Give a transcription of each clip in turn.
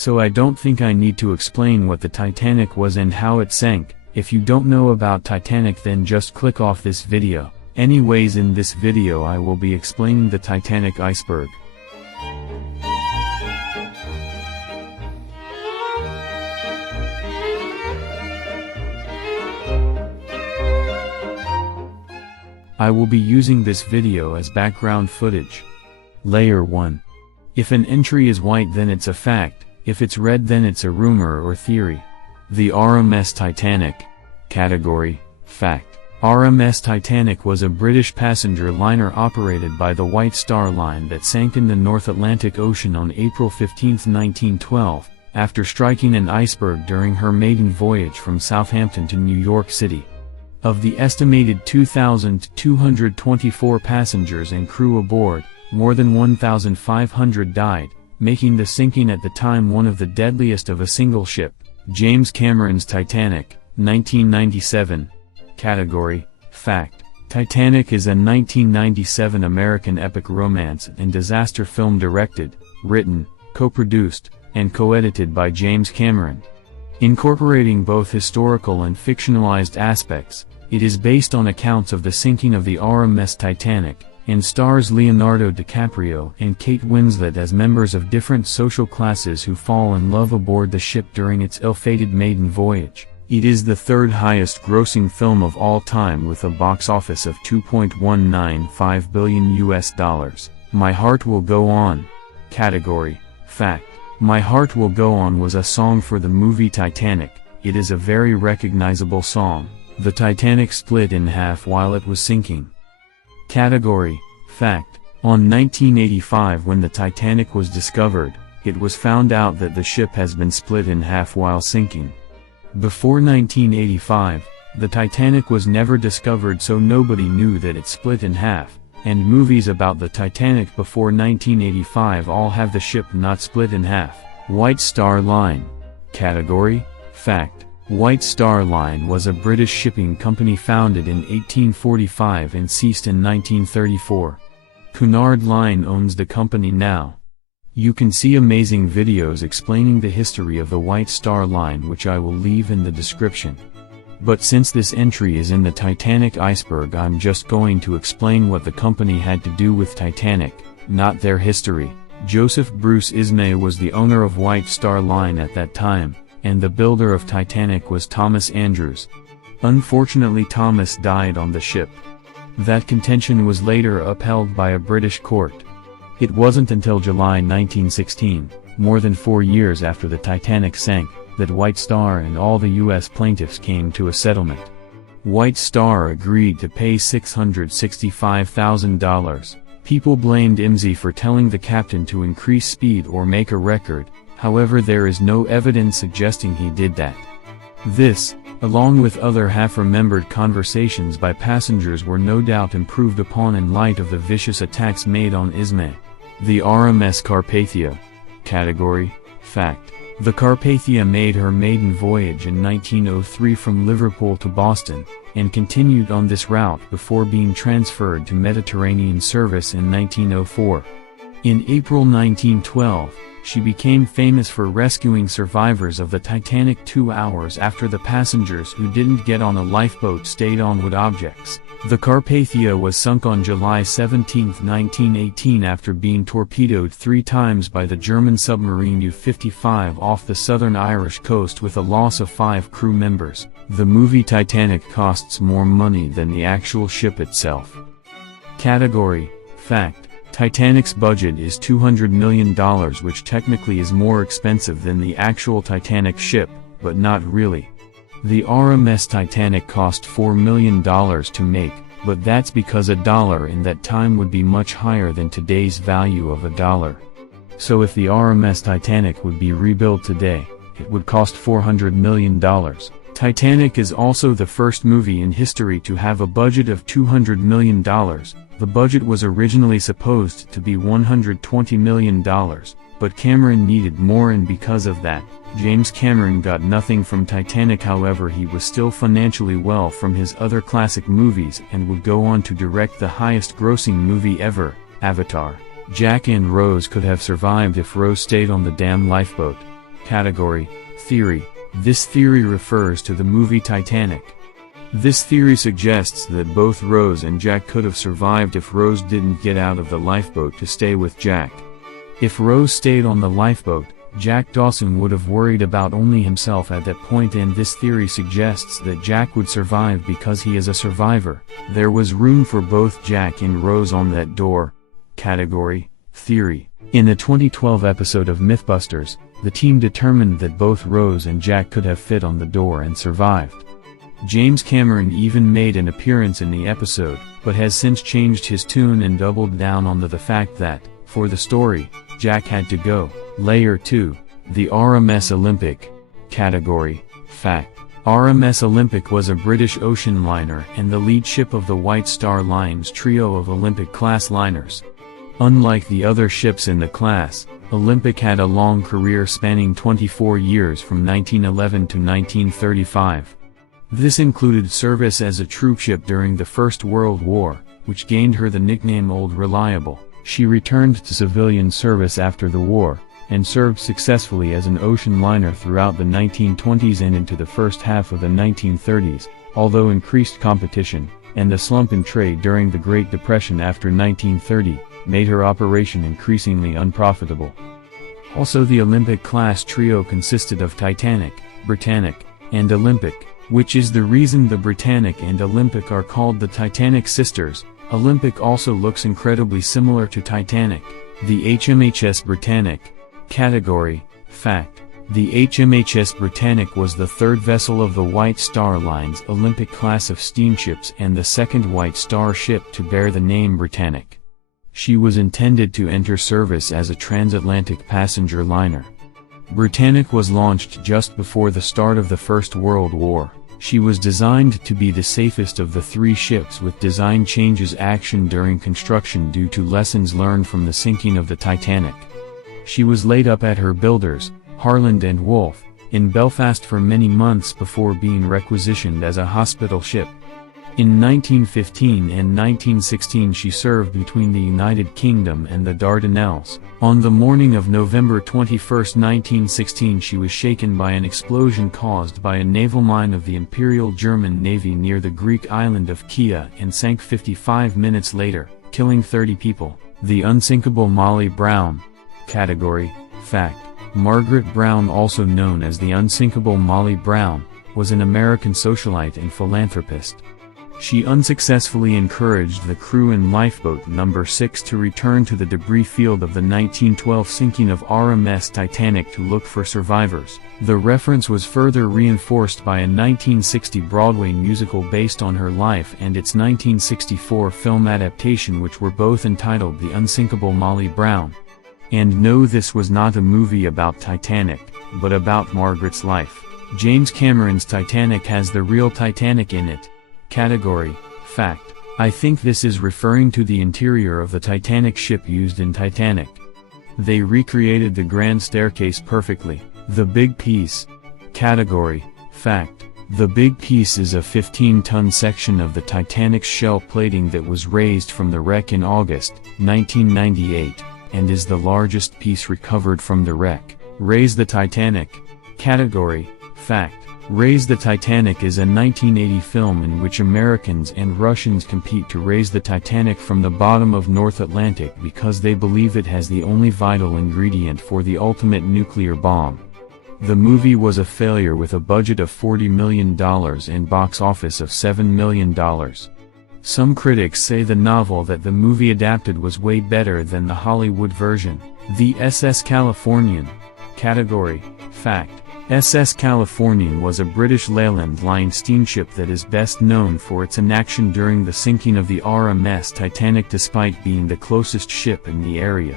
So I don't think I need to explain what the Titanic was and how it sank. If you don't know about Titanic, then just click off this video. Anyways, in this video I will be explaining the Titanic iceberg. I will be using this video as background footage. Layer 1. If an entry is white, then it's a fact. If it's red, then it's a rumor or theory. The RMS Titanic. Category: fact. RMS Titanic was a British passenger liner operated by the White Star Line that sank in the North Atlantic Ocean on April 15, 1912, after striking an iceberg during her maiden voyage from Southampton to New York City. Of the estimated 2,224 passengers and crew aboard, more than 1,500 died, making the sinking at the time one of the deadliest of a single ship. James Cameron's Titanic, 1997. Category: fact. Titanic is a 1997 American epic romance and disaster film directed, written, co-produced, and co-edited by James Cameron. Incorporating both historical and fictionalized aspects, it is based on accounts of the sinking of the RMS Titanic, and stars Leonardo DiCaprio and Kate Winslet as members of different social classes who fall in love aboard the ship during its ill-fated maiden voyage. It is the third highest grossing film of all time with a box office of $2.195 billion. My Heart Will Go On. Category: fact. My Heart Will Go On was a song for the movie Titanic. It is a very recognizable song. The Titanic split in half while it was sinking. Category: fact. On 1985, when the Titanic was discovered, it was found out that the ship has been split in half while sinking. Before 1985, the Titanic was never discovered, so nobody knew that it split in half, and movies about the Titanic before 1985 all have the ship not split in half. White Star Line. Category: fact. White Star Line was a British shipping company founded in 1845 and ceased in 1934. Cunard Line owns the company now. You can see amazing videos explaining the history of the White Star Line, which I will leave in the description. But since this entry is in the Titanic iceberg, I'm just going to explain what the company had to do with Titanic, not their history. Joseph Bruce Ismay was the owner of White Star Line at that time, and the builder of Titanic was Thomas Andrews. Unfortunately, Thomas died on the ship. That contention was later upheld by a British court. It wasn't until July 1916, more than 4 years after the Titanic sank, that White Star and all the U.S. plaintiffs came to a settlement. White Star agreed to pay $665,000. People blamed IMSI for telling the captain to increase speed or make a record. However, there is no evidence suggesting he did that. This, along with other half-remembered conversations by passengers, were no doubt improved upon in light of the vicious attacks made on Ismay. The RMS Carpathia. Category: fact. The Carpathia made her maiden voyage in 1903 from Liverpool to Boston, and continued on this route before being transferred to Mediterranean service in 1904. In April 1912, she became famous for rescuing survivors of the Titanic 2 hours after the passengers who didn't get on a lifeboat stayed on wood objects. The Carpathia was sunk on July 17, 1918 after being torpedoed 3 times by the German submarine U-55 off the southern Irish coast with a loss of 5 crew members. The movie Titanic costs more money than the actual ship itself. Category: fact. Titanic's budget is $200 million, which technically is more expensive than the actual Titanic ship, but not really. The RMS Titanic cost $4 million to make, but that's because a dollar in that time would be much higher than today's value of a dollar. So if the RMS Titanic would be rebuilt today, it would cost $400 million. Titanic is also the first movie in history to have a budget of $200 million. The budget was originally supposed to be $120 million, but Cameron needed more, and because of that, James Cameron got nothing from Titanic. However, he was still financially well from his other classic movies and would go on to direct the highest grossing movie ever, Avatar. Jack and Rose could have survived if Rose stayed on the damn lifeboat. Category: Theory. This theory refers to the movie Titanic. This theory suggests that both Rose and Jack could have survived if Rose didn't get out of the lifeboat to stay with Jack. If Rose stayed on the lifeboat, Jack Dawson would have worried about only himself at that point, and this theory suggests that Jack would survive because he is a survivor. There was room for both Jack and Rose on that door. Category: Theory. In a 2012 episode of Mythbusters, the team determined that both Rose and Jack could have fit on the door and survived. James Cameron even made an appearance in the episode, but has since changed his tune and doubled down on the fact that, for the story, Jack had to go. Layer 2. The RMS Olympic. Category: Fact. RMS Olympic was a British ocean liner and the lead ship of the White Star Line's trio of Olympic-class liners. Unlike the other ships in the class, Olympic had a long career spanning 24 years from 1911 to 1935. This included service as a troopship during the First World War, which gained her the nickname Old Reliable. She returned to civilian service after the war, and served successfully as an ocean liner throughout the 1920s and into the first half of the 1930s, although increased competition, and the slump in trade during the Great Depression after 1930, made her operation increasingly unprofitable. Also, the Olympic-class trio consisted of Titanic, Britannic, and Olympic, which is the reason the Britannic and Olympic are called the Titanic sisters. Olympic also looks incredibly similar to Titanic. The HMHS Britannic. Category: Fact. The HMHS Britannic was the third vessel of the White Star Line's Olympic class of steamships and the second White Star ship to bear the name Britannic. She was intended to enter service as a transatlantic passenger liner. Britannic was launched just before the start of the First World War. She was designed to be the safest of the three ships, with design changes actioned during construction due to lessons learned from the sinking of the Titanic. She was laid up at her builders, Harland and Wolff, in Belfast for many months before being requisitioned as a hospital ship. In 1915 and 1916 she served between the United Kingdom and the Dardanelles. On the morning of November 21, 1916 she was shaken by an explosion caused by a naval mine of the Imperial German Navy near the Greek island of Kea and sank 55 minutes later, killing 30 people. The unsinkable Molly Brown. Category: Fact. Margaret Brown, also known as the unsinkable Molly Brown, was an American socialite and philanthropist. She unsuccessfully encouraged the crew in lifeboat number 6 to return to the debris field of the 1912 sinking of RMS Titanic to look for survivors. The reference was further reinforced by a 1960 Broadway musical based on her life and its 1964 film adaptation, which were both entitled The Unsinkable Molly Brown. And no, this was not a movie about Titanic, but about Margaret's life. James Cameron's Titanic has the real Titanic in it. Category: Fact. I think this is referring to the interior of the Titanic ship used in Titanic. They recreated the grand staircase perfectly. The Big Piece. Category: Fact. The Big Piece is a 15-ton section of the Titanic's shell plating that was raised from the wreck in August 1998, and is the largest piece recovered from the wreck. Raise the Titanic. Category: Fact. Raise the Titanic is a 1980 film in which Americans and Russians compete to raise the Titanic from the bottom of North Atlantic because they believe it has the only vital ingredient for the ultimate nuclear bomb. The movie was a failure with a budget of $40 million and box office of $7 million. Some critics say the novel that the movie adapted was way better than the Hollywood version. The SS Californian. Category: Fact. SS Californian was a British Leyland Line steamship that is best known for its inaction during the sinking of the RMS Titanic despite being the closest ship in the area.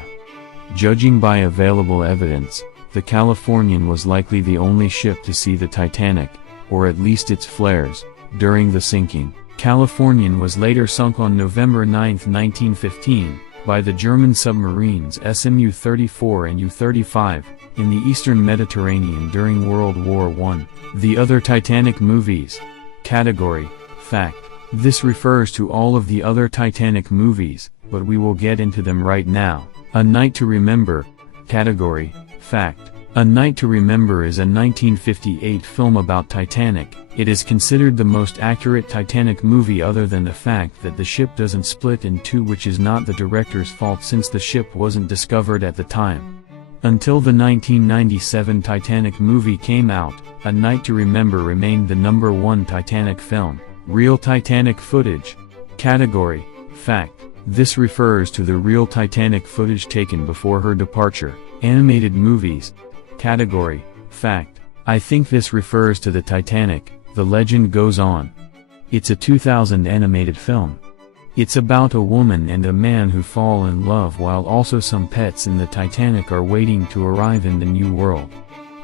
Judging by available evidence, the Californian was likely the only ship to see the Titanic, or at least its flares, during the sinking. Californian was later sunk on November 9, 1915, by the German submarines SMU-34 and U-35, in the eastern Mediterranean during World War I. The other Titanic movies. Category: Fact. This refers to all of the other Titanic movies, but we will get into them right now. A Night to Remember. Category: Fact. A Night to Remember is a 1958 film about Titanic. It is considered the most accurate Titanic movie other than the fact that the ship doesn't split in two, which is not the director's fault since the ship wasn't discovered at the time. Until the 1997 Titanic movie came out, A Night to Remember remained the #1 Titanic film. Real Titanic footage. Category: Fact. This refers to the real Titanic footage taken before her departure. Animated movies. Category: Fact. I think this refers to the Titanic, The Legend Goes On. It's a 2000 animated film. It's about a woman and a man who fall in love while also some pets in the Titanic are waiting to arrive in the New World.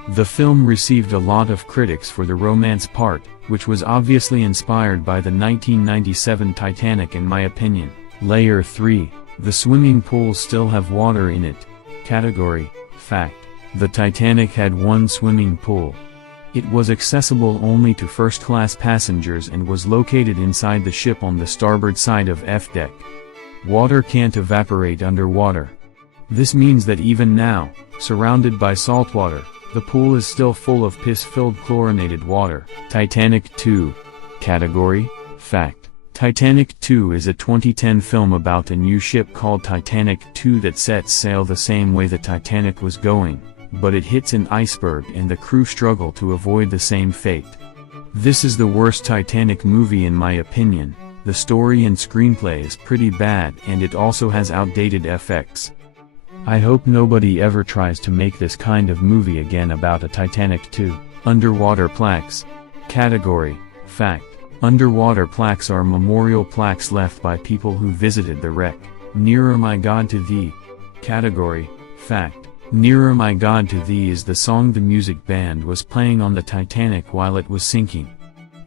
The film received a lot of critics for the romance part, which was obviously inspired by the 1997 Titanic in my opinion. Layer 3. The swimming pools still have water in it. Category: Fact. The Titanic had one swimming pool. It was accessible only to first-class passengers and was located inside the ship on the starboard side of F deck. Water can't evaporate underwater. This means that even now, surrounded by salt water, the pool is still full of piss-filled chlorinated water. Titanic 2. Category: Fact. Titanic 2 is a 2010 film about a new ship called Titanic 2 that sets sail the same way the Titanic was going, but it hits an iceberg and the crew struggle to avoid the same fate. This is the worst Titanic movie in my opinion. The story and screenplay is pretty bad and it also has outdated effects. I hope nobody ever tries to make this kind of movie again about a Titanic 2. Underwater plaques. Category: Fact. Underwater plaques are memorial plaques left by people who visited the wreck. Nearer My God to Thee. Category: Fact. Nearer My God to Thee is the song the music band was playing on the Titanic while it was sinking.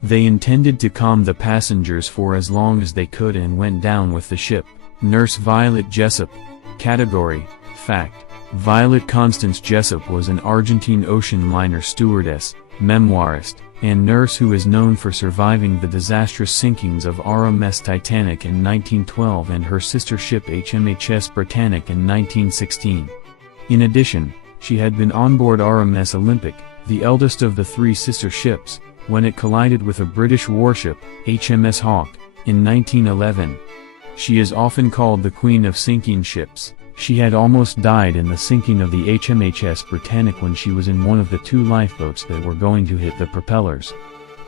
They intended to calm the passengers for as long as they could and went down with the ship. Nurse Violet Jessup. Category: Fact. Violet Constance Jessup was an Argentine ocean liner stewardess, memoirist, and nurse who is known for surviving the disastrous sinkings of RMS Titanic in 1912 and her sister ship HMHS Britannic in 1916. In addition, she had been on board RMS Olympic, the eldest of the three sister ships, when it collided with a British warship, HMS Hawke, in 1911. She is often called the Queen of Sinking Ships. She had almost died in the sinking of the HMHS Britannic when she was in one of the two lifeboats that were going to hit the propellers.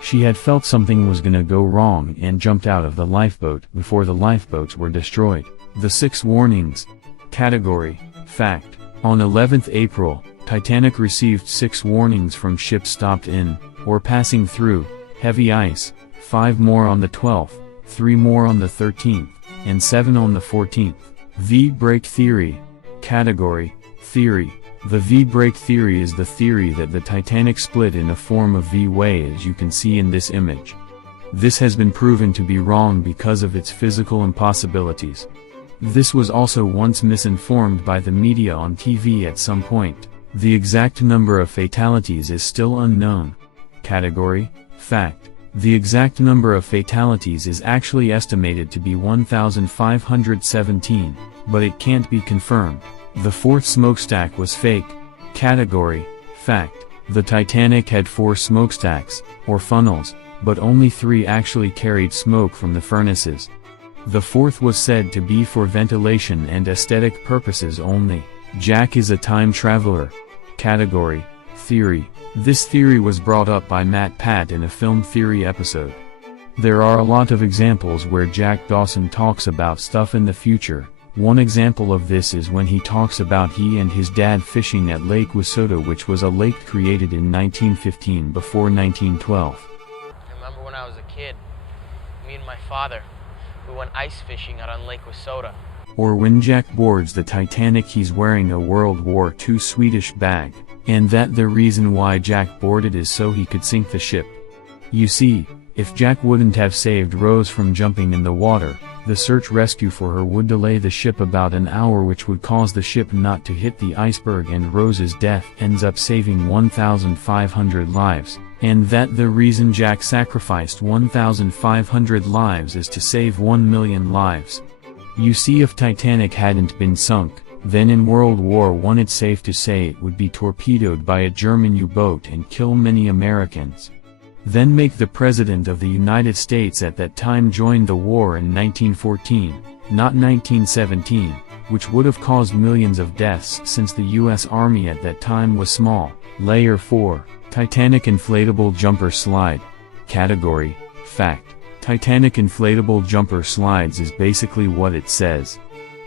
She had felt something was gonna go wrong and jumped out of the lifeboat before the lifeboats were destroyed. The 6 warnings. Category: Fact. On 11th April, Titanic received 6 warnings from ships stopped in, or passing through, heavy ice, 5 more on the 12th, 3 more on the 13th, and 7 on the 14th. V-break theory. Category: Theory. The V-break theory is the theory that the Titanic split in a form of V-way as you can see in this image. This has been proven to be wrong because of its physical impossibilities. This was also once misinformed by the media on TV at some point. The exact number of fatalities is still unknown. Category: Fact. The exact number of fatalities is actually estimated to be 1,517, but it can't be confirmed. The 4th smokestack was fake. Category: Fact. The Titanic had 4 smokestacks, or funnels, but only 3 actually carried smoke from the furnaces. The 4th was said to be for ventilation and aesthetic purposes only. Jack is a time traveler. Category: Theory. This theory was brought up by Matt Pat in a Film Theory episode. There are a lot of examples where Jack Dawson talks about stuff in the future. One example of this is when he talks about he and his dad fishing at Lake Wissota, which was a lake created in 1915 before 1912. I remember when I was a kid, me and my father, we went ice fishing out on Lake Wissota. Or when Jack boards the Titanic, he's wearing a World War II Swedish bag, and that the reason why Jack boarded is so he could sink the ship. You see, if Jack wouldn't have saved Rose from jumping in the water, the search rescue for her would delay the ship about an hour, which would cause the ship not to hit the iceberg, and Rose's death ends up saving 1,500 lives, and that the reason Jack sacrificed 1,500 lives is to save 1 million lives. You see, if Titanic hadn't been sunk, Then in World War I it's safe to say it would be torpedoed by a German U-boat and kill many Americans. Then make the President of the United States at that time join the war in 1914, not 1917, which would have caused millions of deaths since the U.S. Army at that time was small. Layer 4, Titanic Inflatable Jumper Slide. Category, Fact. Titanic Inflatable Jumper Slides is basically what it says.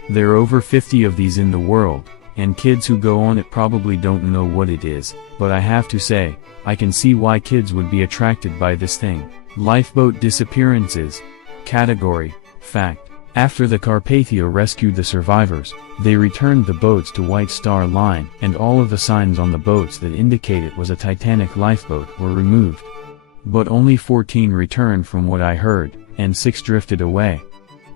There are over 50 of these in the world, and kids who go on it probably don't know what it is, but I have to say, I can see why kids would be attracted by this thing. Lifeboat Disappearances. Category, Fact. After the Carpathia rescued the survivors, they returned the boats to White Star Line, and all of the signs on the boats that indicate it was a Titanic lifeboat were removed. But only 14 returned from what I heard, and 6 drifted away.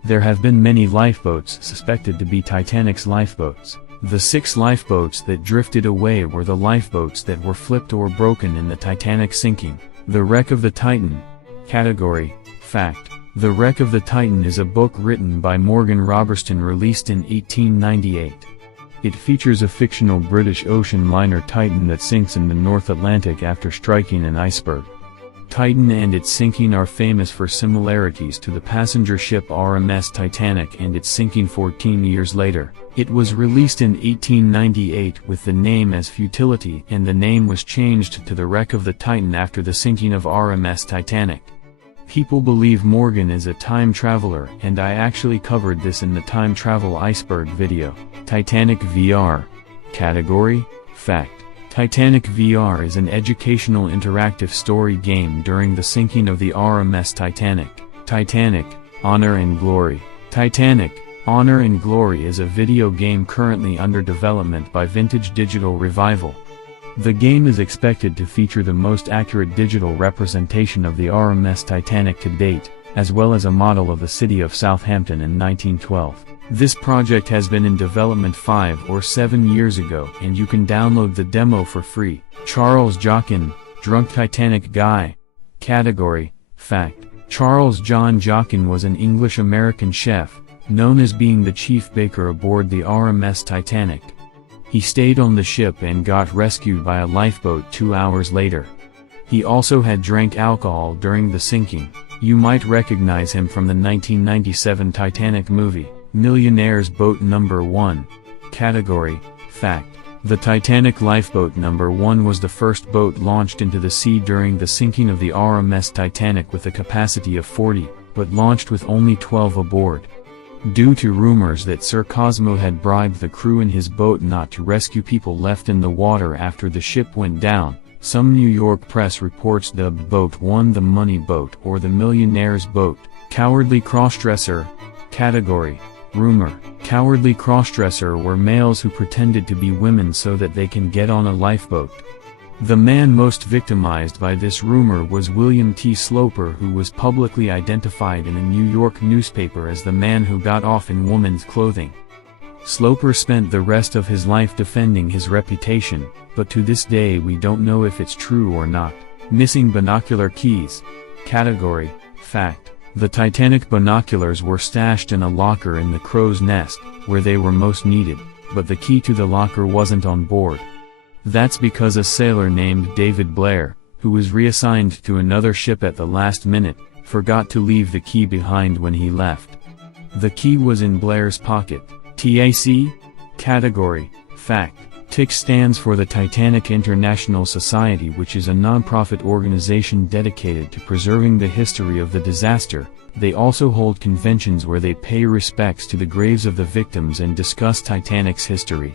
There have been many lifeboats suspected to be Titanic's lifeboats. The 6 lifeboats that drifted away were the lifeboats that were flipped or broken in the Titanic sinking. The Wreck of the Titan. Category, Fact. The Wreck of the Titan is a book written by Morgan Robertson released in 1898. It features a fictional British ocean liner Titan that sinks in the North Atlantic after striking an iceberg. Titan and its sinking are famous for similarities to the passenger ship RMS Titanic and its sinking 14 years later. It was released in 1898 with the name as Futility, and the name was changed to The Wreck of the Titan after the sinking of RMS Titanic. People believe Morgan is a time traveler, and I actually covered this in the Time Travel Iceberg video. Titanic VR. Category, Fact. Titanic VR is an educational interactive story game during the sinking of the RMS Titanic. Titanic, Honor and Glory. Titanic, Honor and Glory is a video game currently under development by Vintage Digital Revival. The game is expected to feature the most accurate digital representation of the RMS Titanic to date, as well as a model of the city of Southampton in 1912. This project has been in development 5 or 7 years ago, and you can download the demo for free. Charles Jockin, Drunk Titanic Guy. Category, Fact. Charles John Jockin was an English-American chef, known as being the chief baker aboard the RMS Titanic. He stayed on the ship and got rescued by a lifeboat 2 hours later. He also had drank alcohol during the sinking. You might recognize him from the 1997 Titanic movie, Millionaire's Boat Number 1. Category, Fact. The Titanic Lifeboat Number 1 was the first boat launched into the sea during the sinking of the RMS Titanic with a capacity of 40, but launched with only 12 aboard. Due to rumors that Sir Cosmo had bribed the crew in his boat not to rescue people left in the water after the ship went down, some New York press reports dubbed Boat 1 the Money Boat or the Millionaire's Boat. Cowardly Crossdresser. Category, Rumor. Cowardly crossdresser were males who pretended to be women so that they can get on a lifeboat. The man most victimized by this rumor was William T. Sloper, who was publicly identified in a New York newspaper as the man who got off in woman's clothing. Sloper spent the rest of his life defending his reputation, but to this day we don't know if it's true or not. Missing binocular keys. Category, Fact. The Titanic binoculars were stashed in a locker in the crow's nest, where they were most needed, but the key to the locker wasn't on board. That's because a sailor named David Blair, who was reassigned to another ship at the last minute, forgot to leave the key behind when he left. The key was in Blair's pocket. TAC? Category, Fact. TIC stands for the Titanic International Society, which is a non-profit organization dedicated to preserving the history of the disaster. They also hold conventions where they pay respects to the graves of the victims and discuss Titanic's history.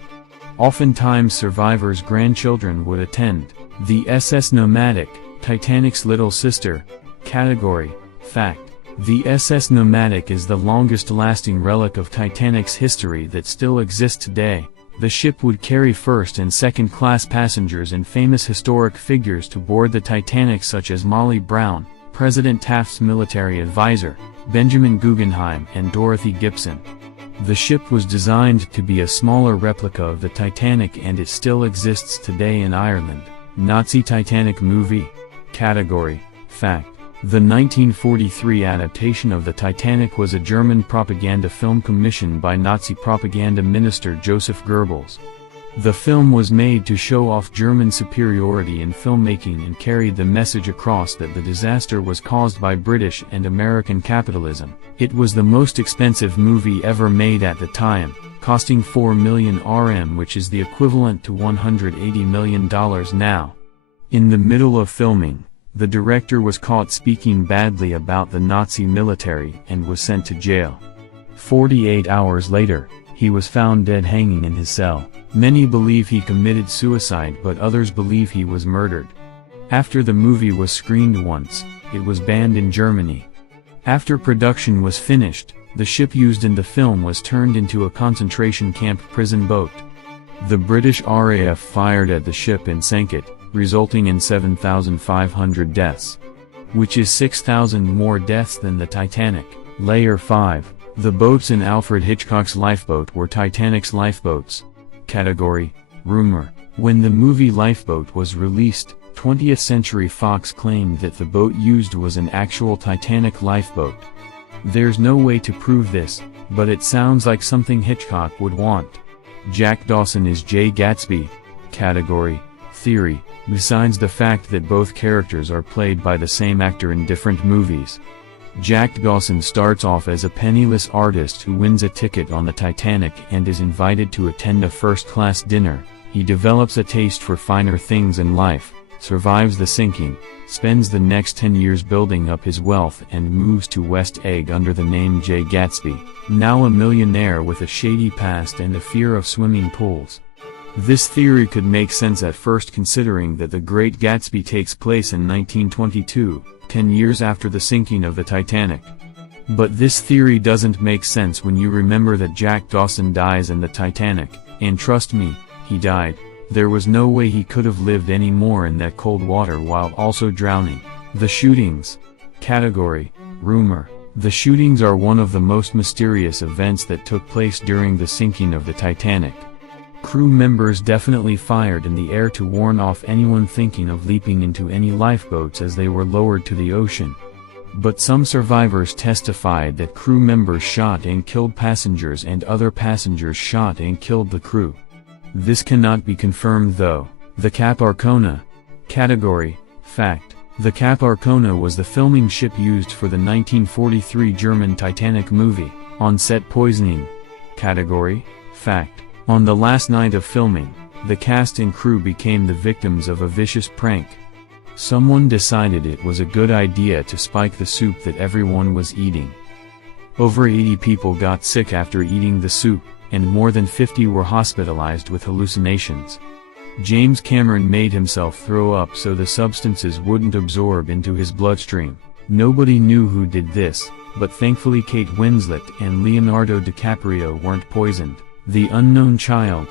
Oftentimes survivors' grandchildren would attend. The SS Nomadic, Titanic's little sister. Category, Fact. The SS Nomadic is the longest-lasting relic of Titanic's history that still exists today. The ship would carry first and second-class passengers and famous historic figures to board the Titanic, such as Molly Brown, President Taft's military advisor, Benjamin Guggenheim, and Dorothy Gibson. The ship was designed to be a smaller replica of the Titanic, and it still exists today in Ireland. Nazi Titanic movie. Category, Fact. The 1943 adaptation of the Titanic was a German propaganda film commissioned by Nazi propaganda minister Joseph Goebbels. The film was made to show off German superiority in filmmaking and carried the message across that the disaster was caused by British and American capitalism. It was the most expensive movie ever made at the time, costing 4 million RM, which is the equivalent to $180 million now. In the middle of filming, the director was caught speaking badly about the Nazi military and was sent to jail. 48 hours later, he was found dead hanging in his cell. Many believe he committed suicide, but others believe he was murdered. After the movie was screened once, it was banned in Germany. After production was finished, the ship used in the film was turned into a concentration camp prison boat. The British RAF fired at the ship and sank it, resulting in 7,500 deaths. Which is 6,000 more deaths than the Titanic. Layer 5. The boats in Alfred Hitchcock's Lifeboat were Titanic's lifeboats. Category: Rumor. When the movie Lifeboat was released, 20th Century Fox claimed that the boat used was an actual Titanic lifeboat. There's no way to prove this, but it sounds like something Hitchcock would want. Jack Dawson is Jay Gatsby. Category: Theory. Besides the fact that both characters are played by the same actor in different movies, Jack Dawson starts off as a penniless artist who wins a ticket on the Titanic and is invited to attend a first-class dinner. He develops a taste for finer things in life, survives the sinking, spends the next 10 years building up his wealth and moves to West Egg under the name Jay Gatsby, now a millionaire with a shady past and a fear of swimming pools. This theory could make sense at first, considering that The Great Gatsby takes place in 1922, 10 years after the sinking of the Titanic. But this theory doesn't make sense when you remember that Jack Dawson dies in the Titanic, and trust me, he died. There was no way he could have lived any more in that cold water while also drowning. The shootings. Category: Rumor. The shootings are one of the most mysterious events that took place during the sinking of the Titanic. Crew members definitely fired in the air to warn off anyone thinking of leaping into any lifeboats as they were lowered to the ocean. But some survivors testified that crew members shot and killed passengers and other passengers shot and killed the crew. This cannot be confirmed though. The Cap Arcona. Category: Fact. The Cap Arcona was the filming ship used for the 1943 German Titanic movie. On-set poisoning. Category: Fact. On the last night of filming, the cast and crew became the victims of a vicious prank. Someone decided it was a good idea to spike the soup that everyone was eating. Over 80 people got sick after eating the soup, and more than 50 were hospitalized with hallucinations. James Cameron made himself throw up so the substances wouldn't absorb into his bloodstream. Nobody knew who did this, but thankfully Kate Winslet and Leonardo DiCaprio weren't poisoned. The Unknown Child.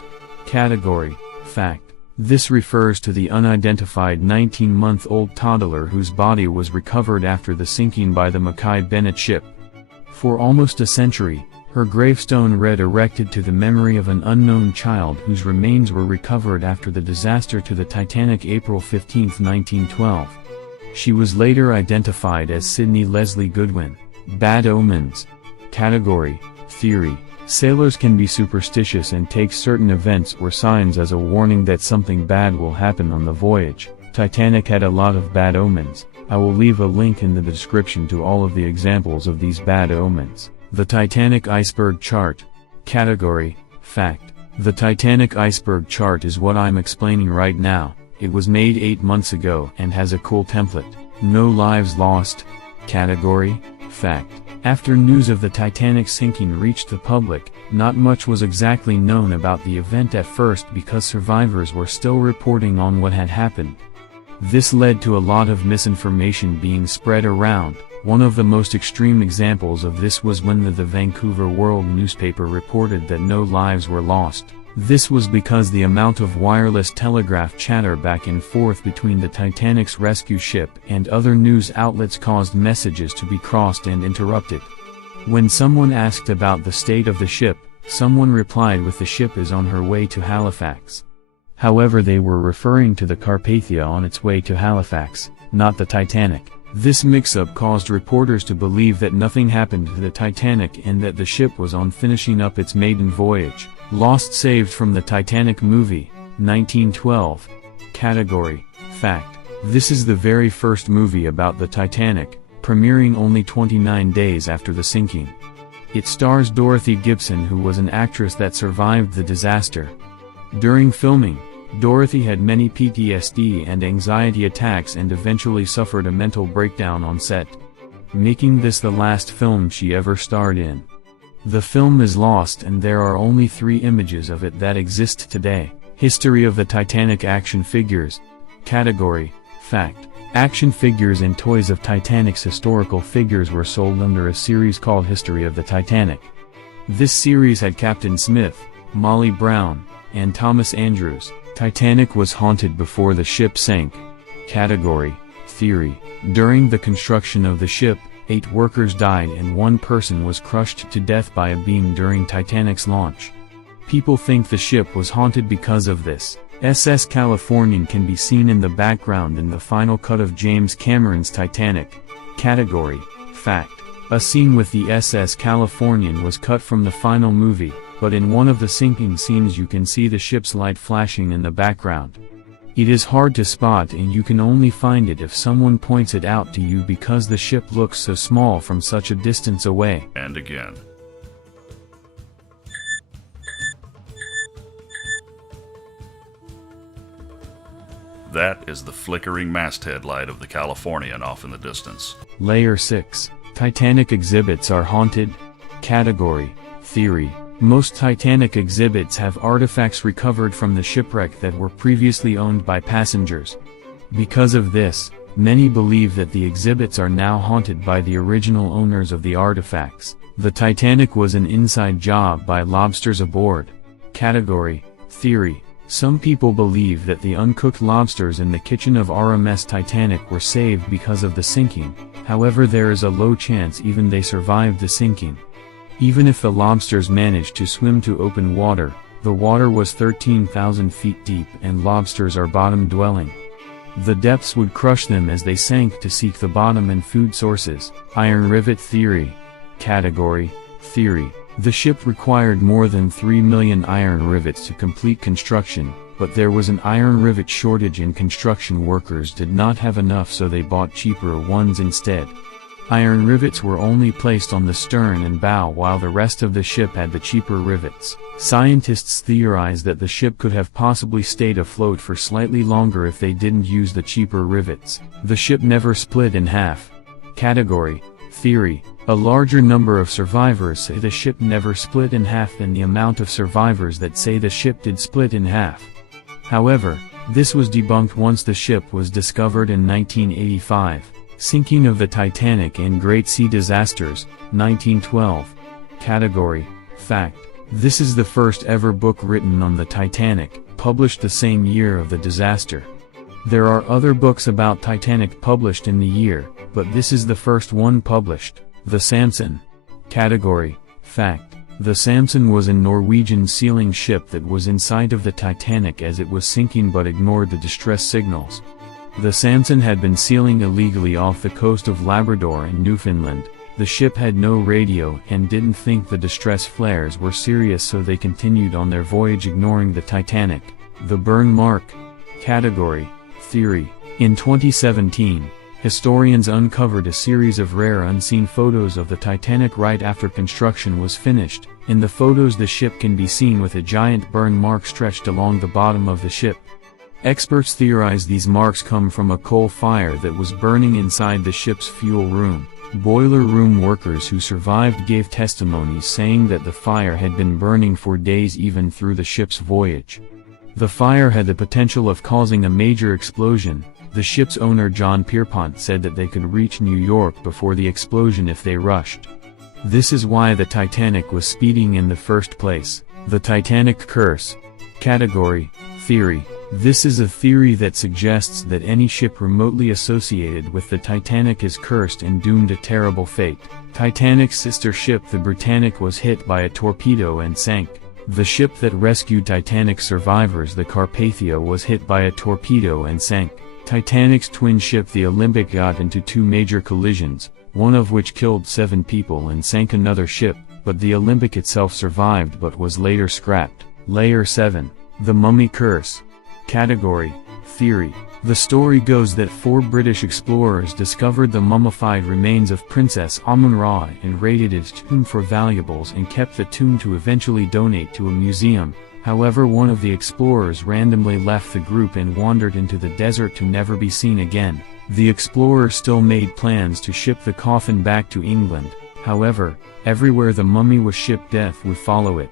Category: Fact. This refers to the unidentified 19-month-old toddler whose body was recovered after the sinking by the Mackay Bennett ship. For almost a century, her gravestone read erected to the memory of an unknown child whose remains were recovered after the disaster to the Titanic April 15, 1912. She was later identified as Sydney Leslie Goodwin. Bad omens. Category: Theory. Sailors can be superstitious and take certain events or signs as a warning that something bad will happen on the voyage. Titanic had a lot of bad omens. I will leave a link in the description to all of the examples of these bad omens. The Titanic Iceberg Chart. Category: Fact. The Titanic Iceberg Chart is what I'm explaining right now. It was made 8 months ago and has a cool template. No lives lost. Category: Fact. After news of the Titanic sinking reached the public, not much was exactly known about the event at first because survivors were still reporting on what had happened. This led to a lot of misinformation being spread around. One of the most extreme examples of this was when the Vancouver World newspaper reported that no lives were lost. This was because the amount of wireless telegraph chatter back and forth between the Titanic's rescue ship and other news outlets caused messages to be crossed and interrupted. When someone asked about the state of the ship, someone replied with the ship is on her way to Halifax. However, they were referring to the Carpathia on its way to Halifax, not the Titanic. This mix-up caused reporters to believe that nothing happened to the Titanic and that the ship was on finishing up its maiden voyage. Lost saved from the Titanic movie, 1912. Category: Fact. This is the very first movie about the Titanic, premiering only 29 days after the sinking. It stars Dorothy Gibson, who was an actress that survived the disaster. During filming, Dorothy had many PTSD and anxiety attacks and eventually suffered a mental breakdown on set, making this the last film she ever starred in. The film is lost and there are only 3 images of it that exist today. History of the Titanic action figures. Category: Fact. Action figures and toys of Titanic's historical figures were sold under a series called History of the Titanic. This series had Captain Smith, Molly Brown, and Thomas Andrews. Titanic was haunted before the ship sank. Category: Theory. During the construction of the ship, 8 workers died and 1 person was crushed to death by a beam during Titanic's launch. People think the ship was haunted because of this. SS Californian can be seen in the background in the final cut of James Cameron's Titanic. Category: Fact. A scene with the SS Californian was cut from the final movie, but in one of the sinking scenes you can see the ship's light flashing in the background. It is hard to spot and you can only find it if someone points it out to you because the ship looks so small from such a distance away. And again. That is the flickering masthead light of the Californian off in the distance. Layer 6. Titanic exhibits are haunted. Category: Theory. Most Titanic exhibits have artifacts recovered from the shipwreck that were previously owned by passengers. Because of this, many believe that the exhibits are now haunted by the original owners of the artifacts. The Titanic was an inside job by lobsters aboard. Category: Theory. Some people believe that the uncooked lobsters in the kitchen of RMS Titanic were saved because of the sinking, however there is a low chance even they survived the sinking. Even if the lobsters managed to swim to open water, the water was 13,000 feet deep and lobsters are bottom-dwelling. The depths would crush them as they sank to seek the bottom and food sources. Iron rivet theory. Category: Theory. The ship required more than 3 million iron rivets to complete construction, but there was an iron rivet shortage and construction workers did not have enough, so they bought cheaper ones instead. Iron rivets were only placed on the stern and bow while the rest of the ship had the cheaper rivets. Scientists theorize that the ship could have possibly stayed afloat for slightly longer if they didn't use the cheaper rivets. The ship never split in half. Category: Theory. A larger number of survivors say the ship never split in half than the amount of survivors that say the ship did split in half. However, this was debunked once the ship was discovered in 1985. Sinking of the Titanic and Great Sea Disasters, 1912. Category: Fact. This is the first ever book written on the Titanic, published the same year of the disaster. There are other books about Titanic published in the year, but this is the first one published. The Samson. Category: Fact. The Samson was a Norwegian sealing ship that was in sight of the Titanic as it was sinking but ignored the distress signals. The Samson had been sealing illegally off the coast of Labrador and Newfoundland. The ship had no radio and didn't think the distress flares were serious, so they continued on their voyage ignoring the Titanic. The burn mark. Category: Theory. In 2017, historians uncovered a series of rare unseen photos of the Titanic right after construction was finished. In the photos the ship can be seen with a giant burn mark stretched along the bottom of the ship. Experts theorize these marks come from a coal fire that was burning inside the ship's fuel room. Boiler room workers who survived gave testimonies saying that the fire had been burning for days even through the ship's voyage. The fire had the potential of causing a major explosion. The ship's owner John Pierpont said that they could reach New York before the explosion if they rushed. This is why the Titanic was speeding in the first place. The Titanic curse. Category: Theory. This is a theory that suggests that any ship remotely associated with the Titanic is cursed and doomed a terrible fate. Titanic's sister ship the Britannic was hit by a torpedo and sank. The ship that rescued Titanic survivors, the Carpathia, was hit by a torpedo and sank. Titanic's twin ship the Olympic got into two major collisions, one of which killed 7 people and sank another ship, but the Olympic itself survived but was later scrapped. Layer 7. The Mummy Curse. Category: Theory. The story goes that 4 British explorers discovered the mummified remains of Princess Amun-Ra and raided its tomb for valuables and kept the tomb to eventually donate to a museum. However, one of the explorers randomly left the group and wandered into the desert to never be seen again. The explorer still made plans to ship the coffin back to England. However, everywhere the mummy was shipped, death would follow it.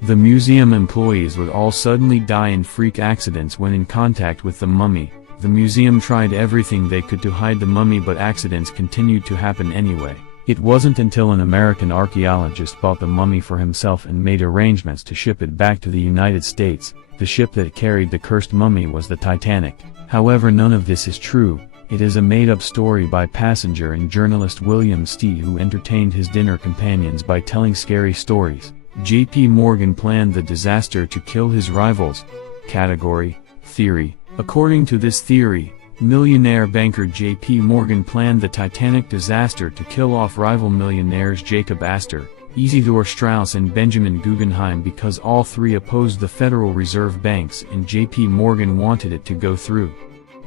The museum employees would all suddenly die in freak accidents when in contact with the mummy. The museum tried everything they could to hide the mummy, but accidents continued to happen anyway. It wasn't until an American archaeologist bought the mummy for himself and made arrangements to ship it back to the United States. The ship that carried the cursed mummy was the Titanic. However, none of this is true. It is a made-up story by passenger and journalist William Stead, who entertained his dinner companions by telling scary stories. J.P. Morgan planned the disaster to kill his rivals. Category: Theory. According to this theory, millionaire banker J.P. Morgan planned the Titanic disaster to kill off rival millionaires Jacob Astor, Isidor Straus and Benjamin Guggenheim because all 3 opposed the Federal Reserve banks and J.P. Morgan wanted it to go through.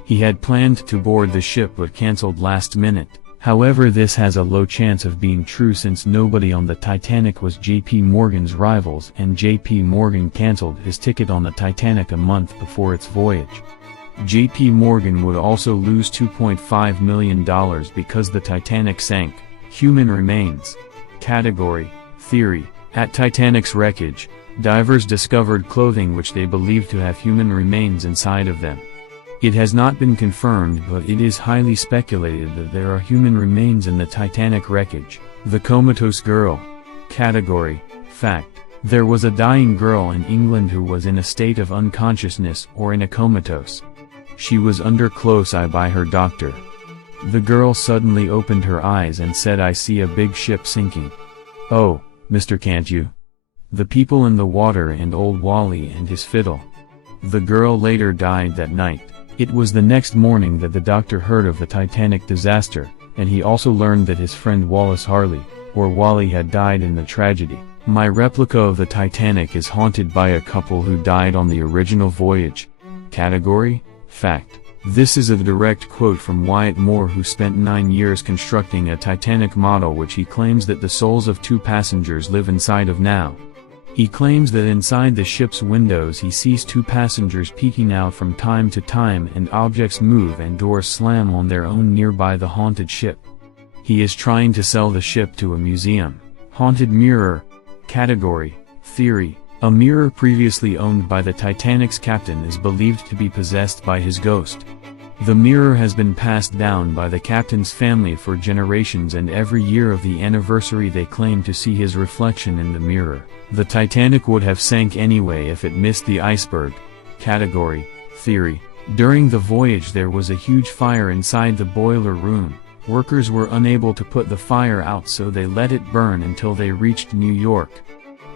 He had planned to board the ship but cancelled last minute. However, this has a low chance of being true since nobody on the Titanic was J.P. Morgan's rivals, and J.P. Morgan cancelled his ticket on the Titanic a month before its voyage. J.P. Morgan would also lose $2.5 million because the Titanic sank. Human remains. Category: Theory. At Titanic's wreckage, divers discovered clothing which they believed to have human remains inside of them. It has not been confirmed, but it is highly speculated that there are human remains in the Titanic wreckage. The Comatose Girl. Category: Fact. There was a dying girl in England who was in a state of unconsciousness or in a comatose. She was under close eye by her doctor. The girl suddenly opened her eyes and said, "I see a big ship sinking." "Oh, mister, can't you?" The people in the water and old Wally and his fiddle. The girl later died that night. It was the next morning that the doctor heard of the Titanic disaster, and he also learned that his friend Wallace Harley, or Wally, had died in the tragedy. My replica of the Titanic is haunted by a couple who died on the original voyage. Category: Fact. This is a direct quote from Wyatt Moore, who spent 9 years constructing a Titanic model which he claims that the souls of 2 passengers live inside of now. He claims that inside the ship's windows he sees 2 passengers peeking out from time to time, and objects move and doors slam on their own nearby the haunted ship. He is trying to sell the ship to a museum. Haunted mirror. Category: Theory. A mirror previously owned by the Titanic's captain is believed to be possessed by his ghost. The mirror has been passed down by the captain's family for generations, and every year of the anniversary they claim to see his reflection in the mirror. The Titanic would have sank anyway if it missed the iceberg. Category: Theory. During the voyage there was a huge fire inside the boiler room. Workers were unable to put the fire out, so they let it burn until they reached New York.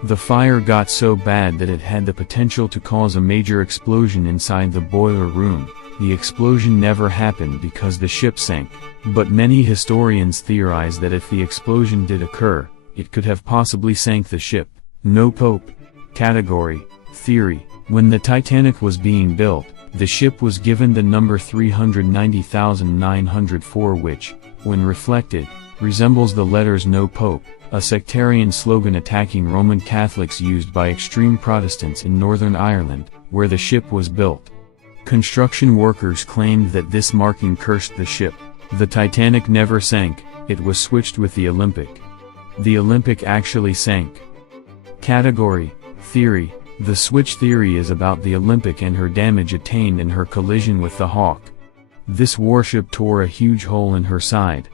The fire got so bad that it had the potential to cause a major explosion inside the boiler room. The explosion never happened because the ship sank, but many historians theorize that if the explosion did occur, it could have possibly sank the ship. No Pope. Category: Theory. When the Titanic was being built, the ship was given the number 390,904, which, when reflected, resembles the letters No Pope, a sectarian slogan attacking Roman Catholics used by extreme Protestants in Northern Ireland, where the ship was built. Construction workers claimed that this marking cursed the ship. The Titanic never sank, it was switched with the Olympic. The Olympic actually sank. Category: Theory. The switch theory is about the Olympic and her damage attained in her collision with the Hawk. This warship tore a huge hole in her side.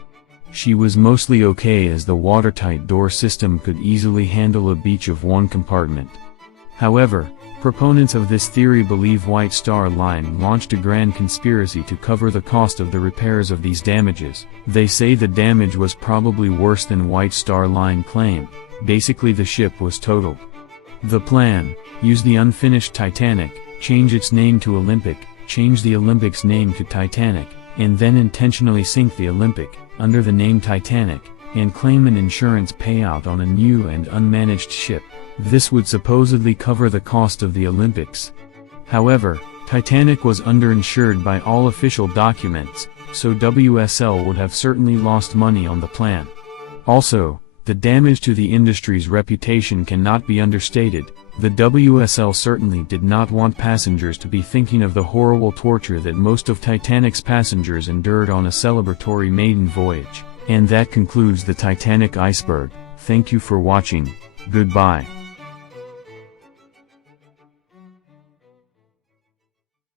She was mostly okay as the watertight door system could easily handle a beach of 1 compartment. However, proponents of this theory believe White Star Line launched a grand conspiracy to cover the cost of the repairs of these damages. They say the damage was probably worse than White Star Line claimed. Basically, the ship was totaled. The plan: use the unfinished Titanic, change its name to Olympic, change the Olympic's name to Titanic, and then intentionally sink the Olympic, under the name Titanic, and claim an insurance payout on a new and unmanaged ship. This would supposedly cover the cost of the Olympics. However, Titanic was underinsured by all official documents, so WSL would have certainly lost money on the plan. Also, the damage to the industry's reputation cannot be understated. The WSL certainly did not want passengers to be thinking of the horrible torture that most of Titanic's passengers endured on a celebratory maiden voyage. And that concludes the Titanic Iceberg. Thank you for watching. Goodbye.